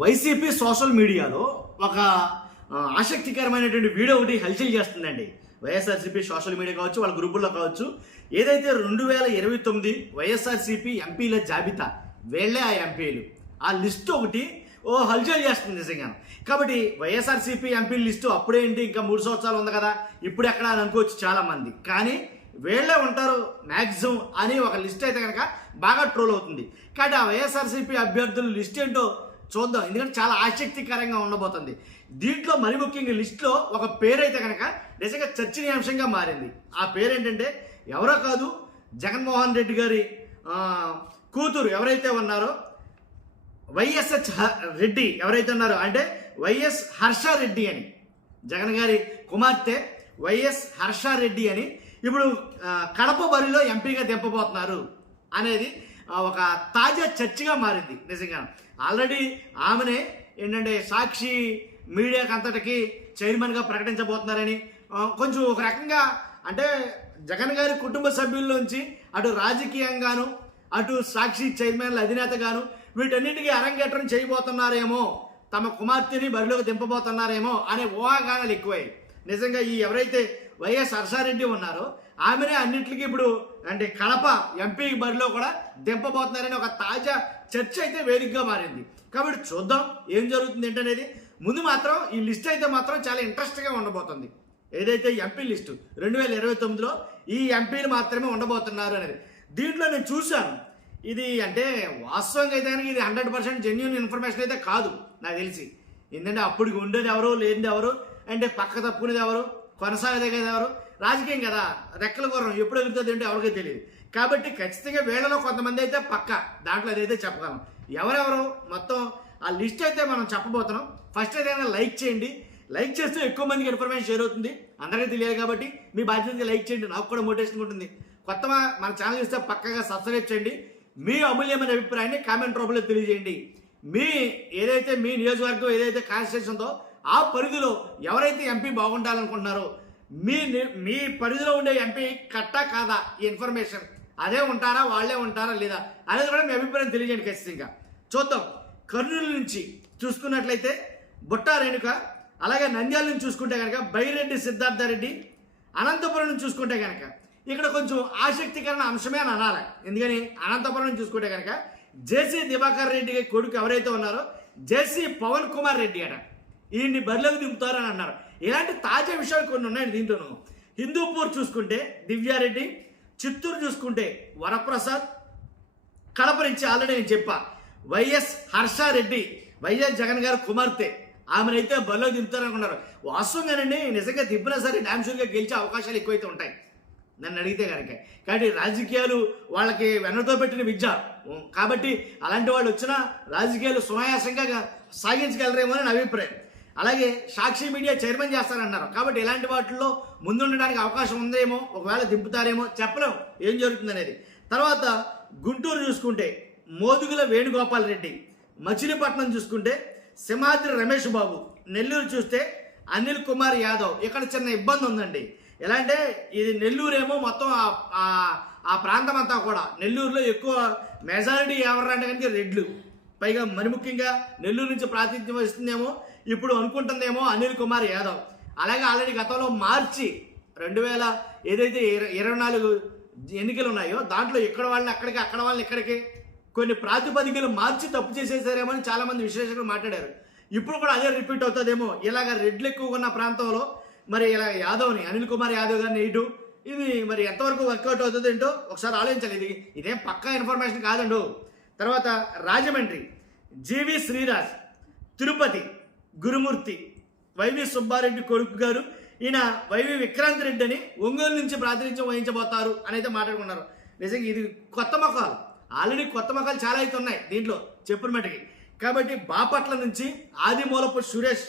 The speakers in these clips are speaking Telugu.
వైసీపీ సోషల్ మీడియాలో ఒక ఆసక్తికరమైనటువంటి వీడియో ఒకటి హల్చల్ చేస్తుందండి. వైఎస్ఆర్సీపీ సోషల్ మీడియా కావచ్చు, వాళ్ళ గ్రూపుల్లో కావచ్చు, ఏదైతే 2029 వైఎస్ఆర్సీపీ ఎంపీల జాబితా, వీళ్ళే ఆ ఎంపీలు, ఆ లిస్టు ఒకటి హల్చల్ చేస్తుంది నిజంగా. కాబట్టి వైఎస్ఆర్సీపీ ఎంపీల లిస్టు అప్పుడేంటి, ఇంకా 3 సంవత్సరాలు ఉంది కదా, ఇప్పుడు ఎక్కడ అని అనుకోవచ్చు చాలామంది. కానీ వీళ్ళే ఉంటారు మ్యాక్సిమం అని ఒక లిస్ట్ అయితే కనుక బాగా ట్రోల్ అవుతుంది. కాబట్టి ఆ వైఎస్ఆర్సీపీ అభ్యర్థుల లిస్ట్ ఏంటో చూద్దాం, ఎందుకంటే చాలా ఆసక్తికరంగా ఉండబోతుంది. దీంట్లో మరి ముఖ్యంగా లిస్టులో ఒక పేరు అయితే కనుక నిజంగా చర్చనీయాంశంగా మారింది. ఆ పేరు ఏంటంటే ఎవరో కాదు, జగన్మోహన్ రెడ్డి గారి కూతురు ఎవరైతే ఉన్నారో వైఎస్హెచ్ రెడ్డి ఎవరైతే ఉన్నారో, అంటే వైఎస్ హర్షారెడ్డి అని, జగన్ గారి కుమార్తె వైఎస్ హర్షారెడ్డి అని ఇప్పుడు కడప బరిలో ఎంపీగా దింపబోతున్నారు అనేది ఒక తాజా చర్చగా మారింది నిజంగా. ఆల్రెడీ ఆమెనే ఏంటంటే సాక్షి మీడియాకి అంతటికి చైర్మన్గా ప్రకటించబోతున్నారని, కొంచెం ఒక రకంగా అంటే జగన్ గారి కుటుంబ సభ్యుల్లోంచి అటు రాజకీయంగాను అటు సాక్షి చైర్మన్ల అధినేతగాను వీటన్నిటికీ అరంగేట్రం చేయబోతున్నారేమో, తమ కుమార్తెని బరిలోకి దింపబోతున్నారేమో అనే ఊహాగానాలు ఎక్కువై నిజంగా ఈ ఎవరైతే వైఎస్ హర్షారెడ్డి ఉన్నారో ఆమెనే అన్నింటికి ఇప్పుడు అంటే కడప ఎంపీ బరిలో కూడా దింపబోతున్నారని ఒక తాజా చర్చ అయితే వేదికగా మారింది. కాబట్టి చూద్దాం ఏం జరుగుతుంది ఏంటనేది. ముందు మాత్రం ఈ లిస్ట్ అయితే మాత్రం చాలా ఇంట్రెస్ట్గా ఉండబోతుంది. ఏదైతే ఎంపీ లిస్టు 2029లో ఈ ఎంపీలు మాత్రమే ఉండబోతున్నారు అనేది. దీంట్లో నేను చూశాను, ఇది అంటే వాస్తవంగా అయితే కనుక ఇది 100% జెన్యూన్ ఇన్ఫర్మేషన్ అయితే కాదు నాకు తెలిసి. ఏంటంటే అప్పటికి ఉండేది ఎవరు, లేనిది ఎవరు, అంటే పక్క తప్పుకునేది ఎవరు, కొనసాగేది ఎవరు, రాజకీయం కదా, రెక్కల గుర్రం ఎప్పుడు ఎగురుతుంది అంటే ఎవరికీ తెలియదు. కాబట్టి ఖచ్చితంగా వీళ్ళలో కొంతమంది అయితే పక్క దాంట్లో అదైతే చెప్పగలం. ఎవరెవరు మొత్తం ఆ లిస్ట్ అయితే మనం చెప్పబోతున్నాం. ఫస్ట్ అయితే లైక్ చేయండి, లైక్ చేస్తే ఎక్కువ మందికి ఇన్ఫర్మేషన్ షేర్ అవుతుంది, అందరికీ తెలియదు కాబట్టి మీ బాధ్యతగా లైక్ చేయండి, నాకు కూడా మోటివేషన్ ఉంటుంది. కొత్తగా మన ఛానల్ ఇస్తే పక్కగా సబ్స్క్రైబ్ చేయండి. మీ అమూల్యమైన అభిప్రాయాన్ని కామెంట్ రూపంలో తెలియజేయండి. మీ ఏదైతే మీ నియోజకవర్గం ఏదైతే కాన్స్టిట్యూషన్ ఉందో ఆ పరిధిలో ఎవరైతే ఎంపీ బాగుండాలనుకుంటున్నారో మీ పరిధిలో ఉండే ఎంపీ కట్టా కాదా ఈ ఇన్ఫర్మేషన్, అదే ఉంటారా వాళ్ళే ఉంటారా లేదా అనేది కూడా మీ అభిప్రాయం తెలియజేయండి. ఖచ్చితంగా చూద్దాం. కర్నూలు నుంచి చూసుకున్నట్లయితే బుట్టా రేణుక, అలాగే నంద్యాల నుంచి చూసుకుంటే కనుక బైరెడ్డి సిద్ధార్థరెడ్డి, అనంతపురం నుంచి చూసుకుంటే కనుక ఇక్కడ కొంచెం ఆసక్తికరణ అంశమే అని అనాలి. ఎందుకని అనంతపురం నుంచి చూసుకుంటే కనుక జేసీ దివాకర్ రెడ్డి కొడుకు ఎవరైతే ఉన్నారో జేసీ పవన్ కుమార్ రెడ్డి అట, ఈయన్ని బరిలోకి దింపుతారని అన్నారు. ఇలాంటి తాజా విషయాలు కొన్ని ఉన్నాయి దీంట్లోనూ. హిందూపూర్ చూసుకుంటే దివ్యారెడ్డి, చిత్తూరు చూసుకుంటే వరప్రసాద్, కడప నుంచి ఆల్రెడీ నేను చెప్పా వైఎస్ హర్షారెడ్డి, వైఎస్ జగన్ గారి కుమార్తె, ఆమెనైతే బరిలో దింపుతారనుకున్నారు. వాస్తవంగానండి నిజంగా దింపినా సరే డ్యామ్ షూర్గా గెలిచే అవకాశాలు ఎక్కువైతే ఉంటాయి నన్ను అడిగితే కనుక. కాబట్టి రాజకీయాలు వాళ్ళకి వెన్నతో పెట్టిన విద్య కాబట్టి అలాంటి వాళ్ళు వచ్చినా రాజకీయాలు సునాయాసంగా సాగించగలరేమో అని నా అభిప్రాయం. అలాగే సాక్షి మీడియా చైర్మన్ చేస్తారన్నారు కాబట్టి ఇలాంటి వాటిల్లో ముందుండడానికి అవకాశం ఉందేమో, ఒకవేళ దింపుతారేమో చెప్పలేం ఏం జరుగుతుంది అనేది. తర్వాత గుంటూరు చూసుకుంటే మోదుగుల వేణుగోపాల్ రెడ్డి, మచిలీపట్నం చూసుకుంటే సింహాద్రి రమేష్ బాబు, నెల్లూరు చూస్తే అనిల్ కుమార్ యాదవ్. ఇక్కడ చిన్న ఇబ్బంది ఉందండి. ఎలా అంటే ఇది నెల్లూరేమో మొత్తం ఆ ప్రాంతం అంతా కూడా నెల్లూరులో ఎక్కువ మెజారిటీ ఎవరంటే కనుక రెడ్లు, పైగా మరి ముఖ్యంగా నెల్లూరు నుంచి ప్రాతినిధ్యం వస్తుందేమో ఇప్పుడు అనుకుంటుందేమో అనిల్ కుమార్ యాదవ్. అలాగే ఆల్రెడీ గతంలో మార్చి 2000 ఏదైతే 24 ఎన్నికలు ఉన్నాయో దాంట్లో ఇక్కడ వాళ్ళని అక్కడికి, అక్కడ వాళ్ళని ఇక్కడికి కొన్ని ప్రాతిపదికలు మార్చి తప్పు చేసేసారేమో అని చాలామంది విశ్లేషకులు మాట్లాడారు. ఇప్పుడు కూడా అదే రిపీట్ అవుతుందేమో. ఇలాగ రెడ్లు ఎక్కువ ఉన్న ప్రాంతంలో మరి ఇలా యాదవ్ని, అనిల్ కుమార్ యాదవ్ గారిని ఇటు ఇది మరి ఎంతవరకు వర్కౌట్ అవుతుంది ఏంటో ఒకసారి ఆలోచించాలి. ఇదేం పక్కా ఇన్ఫర్మేషన్ కాదండు. తర్వాత రాజమండ్రి జీవి శ్రీరాజ్, తిరుపతి గురుమూర్తి, వైవి సుబ్బారెడ్డి కొడుకు గారు, ఈయన వైవి విక్రాంత్ రెడ్డి అని ఒంగోలు నుంచి ప్రాతినిధ్యం వహించబోతారు అని అయితే మాట్లాడుకున్నారు. నిజంగా ఇది కొత్త మొఖాలు, ఆల్రెడీ కొత్త మొఖాలు చాలా అయితే ఉన్నాయి దీంట్లో చెప్పిన మటుకి. కాబట్టి బాపట్ల నుంచి ఆదిమూలపు సురేష్,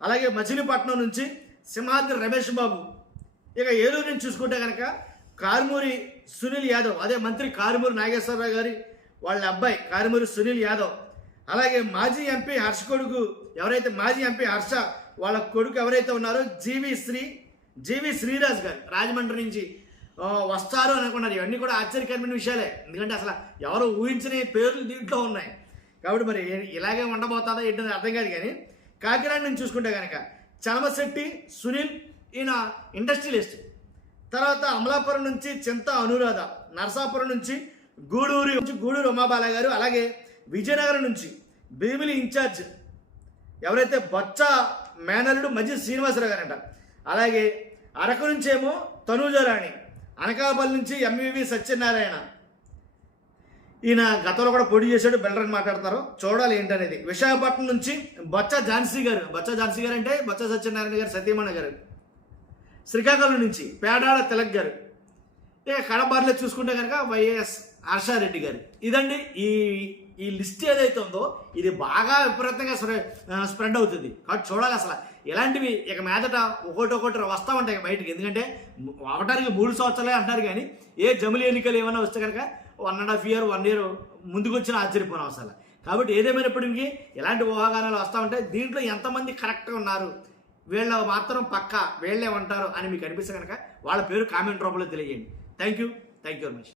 అలాగే మచిలీపట్నం నుంచి సింహాద్రి రమేష్ బాబు, ఇక ఏలూరు నుంచి చూసుకుంటే కనుక కారుమూరి సునీల్ యాదవ్, అదే మంత్రి కారుమూరి నాగేశ్వరరావు గారి వాళ్ళ అబ్బాయి కారుమూరి సునీల్ యాదవ్, అలాగే మాజీ ఎంపీ హర్ష కొడుకు ఎవరైతే మాజీ ఎంపీ హర్ష వాళ్ళ కొడుకు ఎవరైతే ఉన్నారో జీవి శ్రీరాజ్ గారు రాజమండ్రి నుంచి వస్తారు అనుకున్నారు. ఇవన్నీ కూడా ఆశ్చర్యకరమైన విషయాలే, ఎందుకంటే అసలు ఎవరు ఊహించని పేర్లు దీంట్లో ఉన్నాయి. కాబట్టి మరి ఇలాగే ఉండబోతుందా ఏంటని అర్థం కాదు. కానీ కాకినాడ నుంచి చూసుకుంటే కనుక చలమశెట్టి సునీల్, ఈయన ఇండస్ట్రియలిస్ట్. తర్వాత అమలాపురం నుంచి చింత అనురాధ, నరసాపురం నుంచి గూడూరు ఉమాబాల గారు, అలాగే విజయనగరం నుంచి భీమిలి ఇన్ఛార్జ్ ఎవరైతే బొత్స మేనల్లుడు మధ్య శ్రీనివాసరావు గారంట. అలాగే అరకు నుంచి ఏమో తనూజరాణి, అనకాపల్లి నుంచి ఎంవివి సత్యనారాయణ, ఈయన గతంలో కూడా పోటీ చేశాడు, బిల్డర్ అని మాట్లాడుతున్నారు, చూడాలి ఏంటనేది. విశాఖపట్నం నుంచి బొత్స ఝాన్సీ గారు అంటే బొత్స సత్యనారాయణ గారు సతీమణి గారు. శ్రీకాకుళం నుంచి పేడాడ తిలక్ గారు. ఇక కడబార్లో చూసుకుంటే కనుక వైఎస్ హర్షారెడ్డి గారు. ఇదండి ఈ లిస్ట్ ఏదైతే ఉందో ఇది బాగా విపరీతంగా స్ప్రెడ్ అవుతుంది. కాబట్టి చూడాలి అసలు ఇలాంటివి ఇక మీదట ఒకటి వస్తూ ఉంటాయి బయటికి. ఎందుకంటే అవటానికి 3 సంవత్సరాలే అంటారు, కానీ ఏ జమిలి ఎన్నికలు ఏమైనా వస్తే కనుక 1.5 year 1 year ముందుకు వచ్చిన ఆశ్చర్యపోయిన అవసరం. కాబట్టి ఏదేమైనప్పటికీ ఇలాంటి ఊహాగానాలు వస్తూ ఉంటాయి. దీంట్లో ఎంతమంది కరెక్ట్గా ఉన్నారు, వీళ్ళు మాత్రం పక్క వీళ్ళే ఉంటారు అని మీకు అనిపిస్తే కనుక వాళ్ళ పేరు కామెంట్ రూపంలో తెలియజేయండి. Thank you very much.